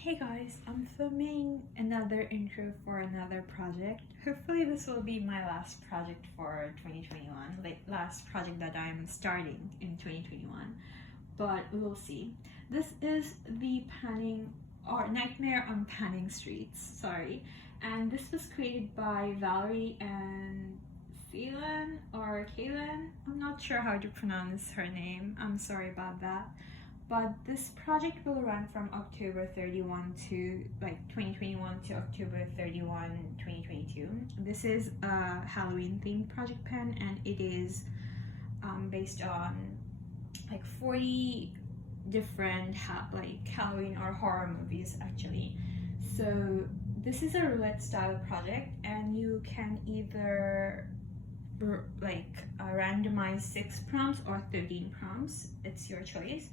Hey guys, I'm filming another intro for another project. Hopefully this will be my last project for 2021, like last project that I'm starting in 2021, but we will see. This is the Panning or Nightmare on Panning Streets, sorry, and this was created by Valerie and Kaylin. I'm not sure how to pronounce her name. I'm sorry about that. But this project will run from October 31 to 2021 to October 31, 2022. This is a Halloween themed project pen, and it is based on like 40 different Halloween or horror movies actually. So this is a roulette style project, and you can either randomize 6 prompts or 13 prompts. It's your choice,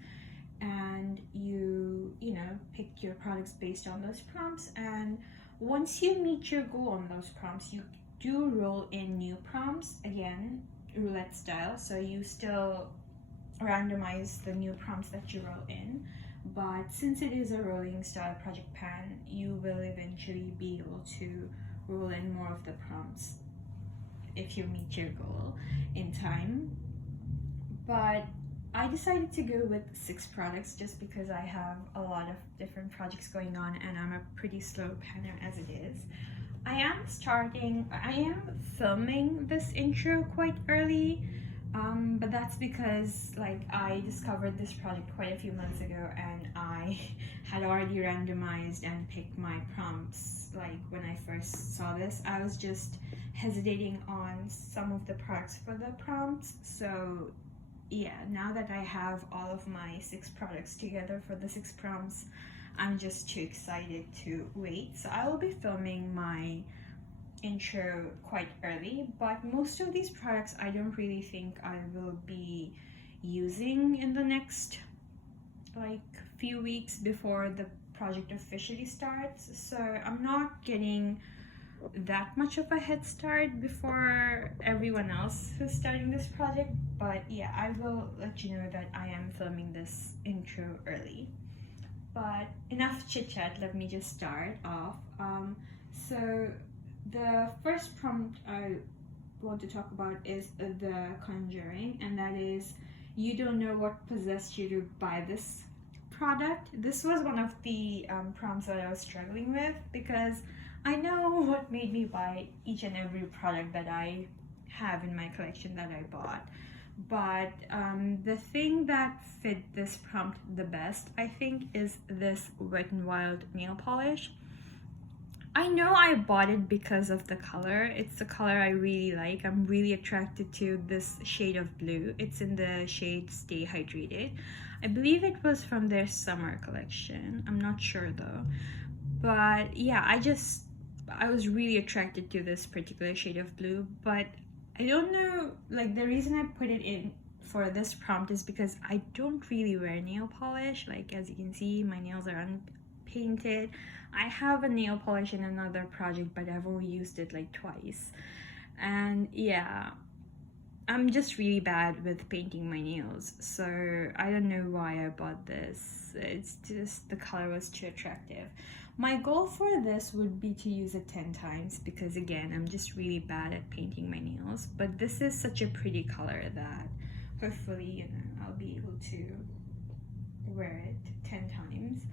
and you know, pick your products based on those prompts, and once you meet your goal on those prompts, you do roll in new prompts, again roulette style, so you still randomize the new prompts that you roll in, but since it is a rolling style project pan, you will eventually be able to roll in more of the prompts if you meet your goal in time. But I decided to go with 6 products just because I have a lot of different projects going on and I'm a pretty slow panner as it is. I am filming this intro quite early, but that's because I discovered this project quite a few months ago and I had already randomized and picked my prompts. Like when I first saw this, I was just hesitating on some of the products for the prompts, so yeah, now that I have all of my 6 products together for the 6 prompts, I'm just too excited to wait. So I will be filming my intro quite early, but most of these products I don't really think I will be using in the next few weeks before the project officially starts. So I'm not getting that much of a head start before everyone else who's starting this project, but yeah, I will let you know that I am filming this intro early. But enough chit chat, let me just start off. So the first prompt I want to talk about is the Conjuring, and that is, you don't know what possessed you to buy this product. This was one of the prompts that I was struggling with because I know what made me buy each and every product that I have in my collection that I bought, but the thing that fit this prompt the best, I think, is this Wet n Wild nail polish. I know I bought it because of the color. It's the color I really like. I'm really attracted to this shade of blue. It's in the shade Stay Hydrated. I believe it was from their summer collection. I'm not sure though. But yeah, I was really attracted to this particular shade of blue, but I don't know, the reason I put it in for this prompt is because I don't really wear nail polish. As you can see, my nails are unpainted. I have a nail polish in another project, but I've only used it twice. And yeah, I'm just really bad with painting my nails, so I don't know why I bought this. It's just the color was too attractive. My goal for this would be to use it 10 times because again, I'm just really bad at painting my nails, but this is such a pretty color that hopefully, I'll be able to wear it 10 times.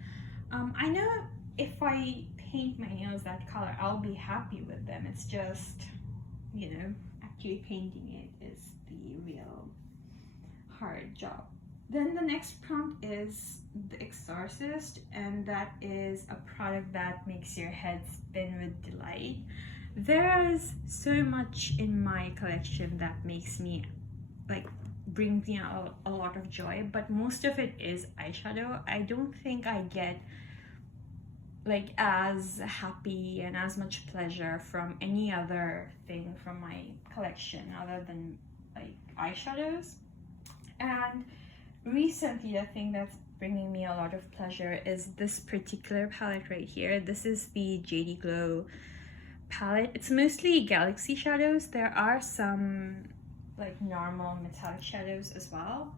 I know if I paint my nails that color, I'll be happy with them. It's just, actually painting it is the real hard job. Then the next prompt is the Exorcist, and that is a product that makes your head spin with delight. There is so much in my collection that makes me brings me a lot of joy, but most of it is eyeshadow. I don't think I get as happy and as much pleasure from any other thing from my collection other than eyeshadows. And recently, the thing that's bringing me a lot of pleasure is this particular palette right here. This is the JD Glow palette. It's mostly galaxy shadows. There are some normal metallic shadows as well,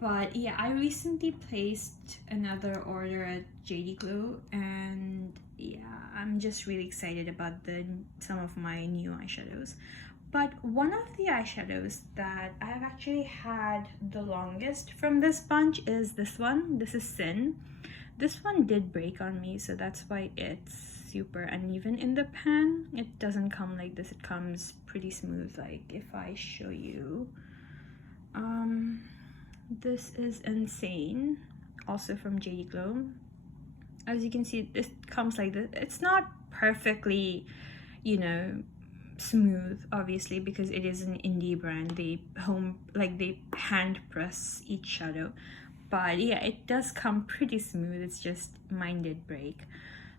But yeah, I recently placed another order at JD Glow, and yeah, I'm just really excited about some of my new eyeshadows. But one of the eyeshadows that I've actually had the longest from this bunch is this one. This is Sin. This one did break on me, so that's why it's super uneven in the pan. It doesn't come like this, it comes pretty smooth. Like if I show you, this is Insane, also from JD Glow. As you can see, it comes like this. It's not perfectly, you know, smooth, obviously, because it is an indie brand. They hand press each shadow, but yeah, it does come pretty smooth. It's just mine did break.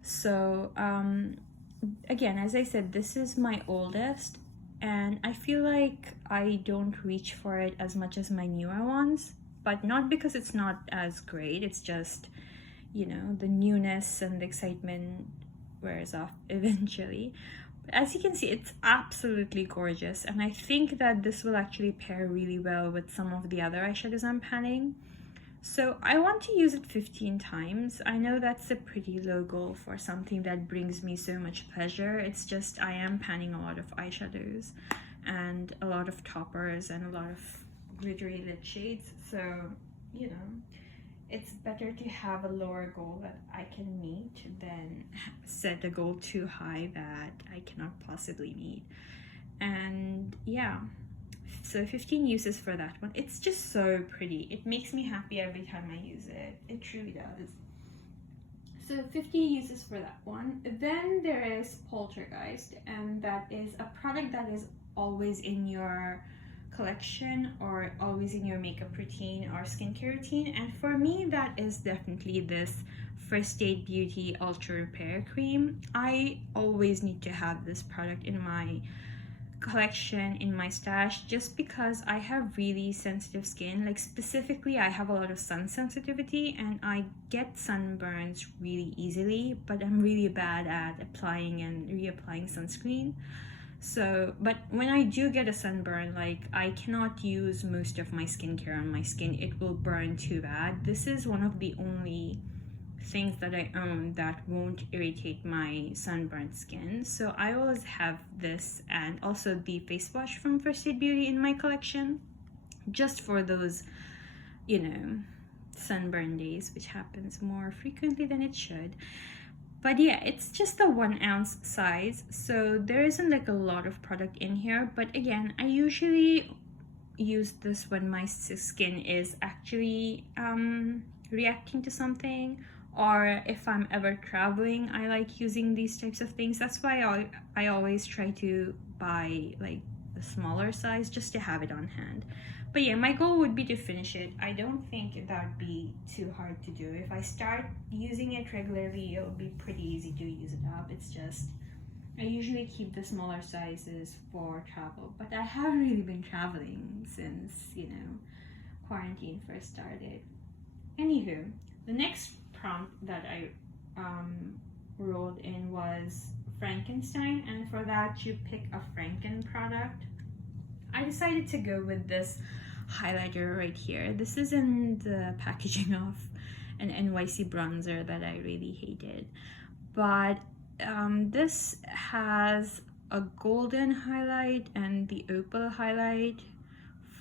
So again, as I said, this is my oldest, and I feel like I don't reach for it as much as my newer ones, but not because it's not as great. It's just, you know, the newness and the excitement wears off eventually. But as you can see, it's absolutely gorgeous, and I think that this will actually pair really well with some of the other eyeshadows I'm panning. So I want to use it 15 times. I know that's a pretty low goal for something that brings me so much pleasure. It's just I am panning a lot of eyeshadows and a lot of toppers and a lot of glittery lid shades. So, you know, it's better to have a lower goal that I can meet than set a goal too high that I cannot possibly meet. And yeah, so 15 uses for that one. It's just so pretty. It makes me happy every time I use it. It truly does. So 50 uses for that one. Then there is Poltergeist, and that is a product that is always in your collection or always in your makeup routine or skincare routine. And for me, that is definitely this First Aid Beauty Ultra Repair Cream. I always need to have this product in my collection, in my stash, just because I have really sensitive skin. Like specifically, I have a lot of sun sensitivity and I get sunburns really easily, but I'm really bad at applying and reapplying sunscreen. So, but when I do get a sunburn, like I cannot use most of my skincare on my skin. It will burn too bad. This is one of the only things that I own that won't irritate my sunburnt skin. So I always have this, and also the face wash from First Aid Beauty in my collection, just for those, you know, sunburn days, which happens more frequently than it should. But yeah, it's just a 1 ounce size, so there isn't like a lot of product in here. But again, I usually use this when my skin is actually reacting to something, or if I'm ever traveling. I like using these types of things. That's why I always try to buy like the smaller size just to have it on hand. But yeah, my goal would be to finish it. I don't think that would be too hard to do. If I start using it regularly, it'll be pretty easy to use it up. It's just, I usually keep the smaller sizes for travel, but I haven't really been traveling since, you know, quarantine first started. Anywho, the next prompt that I rolled in was Frankenstein, and for that you pick a Franken product. I decided to go with this highlighter right here. This is in the packaging of an NYC bronzer that I really hated, but this has a golden highlight and the opal highlight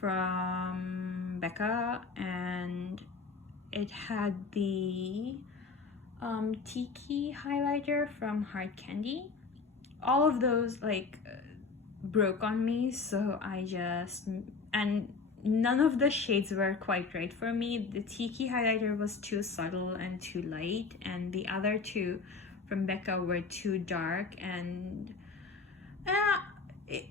from Becca, and it had the Tiki highlighter from Hard Candy. All of those like broke on me, so and none of the shades were quite right for me. The Tiki highlighter was too subtle and too light, and the other two from Becca were too dark and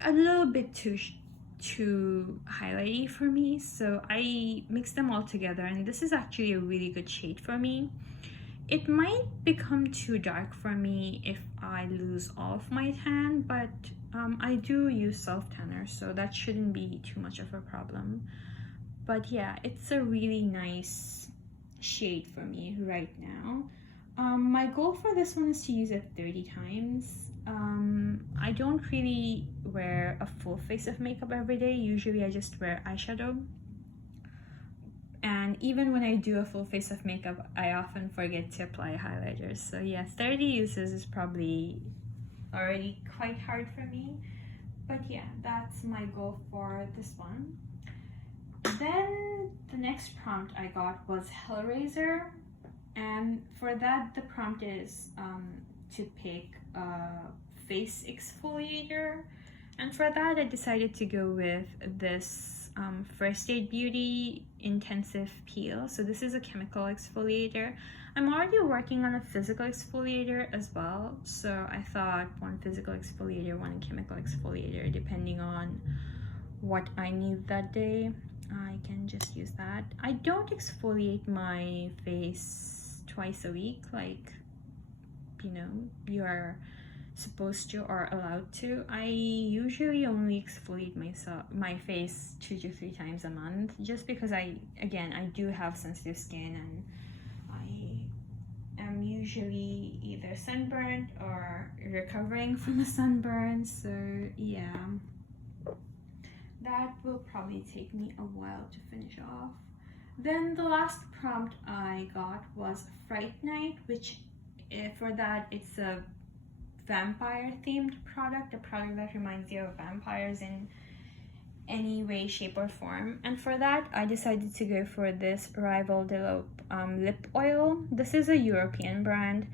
a little bit too highlighty for me. So I mixed them all together, and this is actually a really good shade for me. It might become too dark for me if I lose all of my tan, but I do use self-tanner, so that shouldn't be too much of a problem. But yeah, it's a really nice shade for me right now. My goal for this one is to use it 30 times. I don't really wear a full face of makeup every day. Usually I just wear eyeshadow. And And even when I do a full face of makeup, I often forget to apply highlighters. So yeah, 30 uses is probably already quite hard for me. But yeah, that's my goal for this one. Then the next prompt I got was Hellraiser. And for that, the prompt is to pick a face exfoliator. And for that, I decided to go with this First Aid Beauty Intensive Peel. So this is a chemical exfoliator. I'm already working on a physical exfoliator as well. So I thought one physical exfoliator, one chemical exfoliator, depending on what I need that day. I can just use that. I don't exfoliate my face twice a week, like, you know, you are supposed to or allowed to. I usually only exfoliate my face 2 to 3 times a month, just because I do have sensitive skin, and I am usually either sunburned or recovering from a sunburn. So yeah, that will probably take me a while to finish off. Then the last prompt I got was Fright Night, which for that, it's a vampire themed product, a product that reminds you of vampires in any way, shape, or form. And for that, I decided to go for this Rival de lip oil. This is a European brand.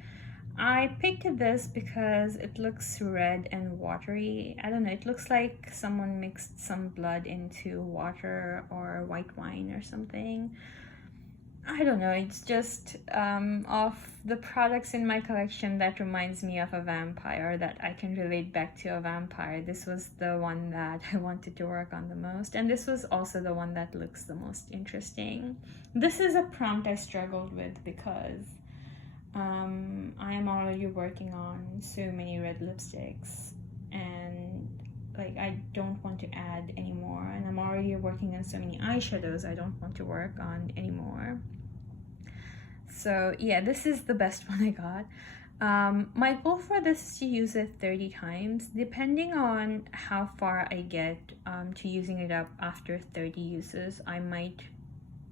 I picked this because it looks red and watery. I don't know, it looks like someone mixed some blood into water or white wine or something. I don't know, it's just of the products in my collection that reminds me of a vampire, that I can relate back to a vampire. This was the one that I wanted to work on the most, and this was also the one that looks the most interesting. This is a prompt I struggled with because I am already working on so many red lipsticks, and like I don't want to add anymore, and I'm already working on so many eyeshadows I don't want to work on anymore. So yeah, this is the best one I got. My goal for this is to use it 30 times. Depending on how far I get to using it up after 30 uses, I might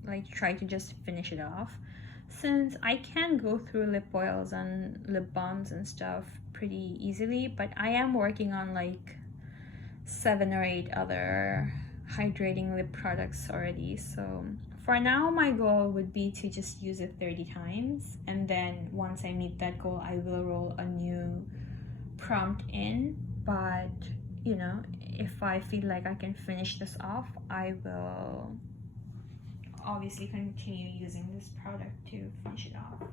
like try to just finish it off, since I can go through lip oils and lip balms and stuff pretty easily. But I am working on like 7 or 8 other hydrating lip products already. So for now, my goal would be to just use it 30 times, and then once I meet that goal, I will roll a new prompt in. But you know, if I feel like I can finish this off, I will obviously continue using this product to finish it off.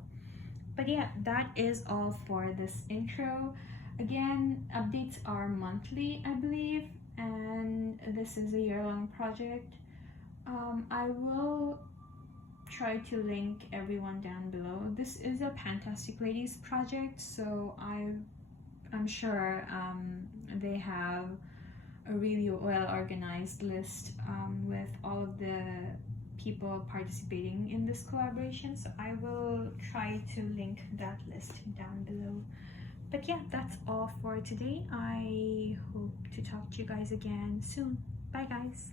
But yeah, that is all for this intro. Again, updates are monthly, I believe, and this is a year-long project. I will try to link everyone down below. This is a Pantastic Ladies project, so I'm sure they have a really well-organized list with all of the people participating in this collaboration, so I will try to link that list down below. But yeah, that's all for today. I hope to talk to you guys again soon. Bye guys.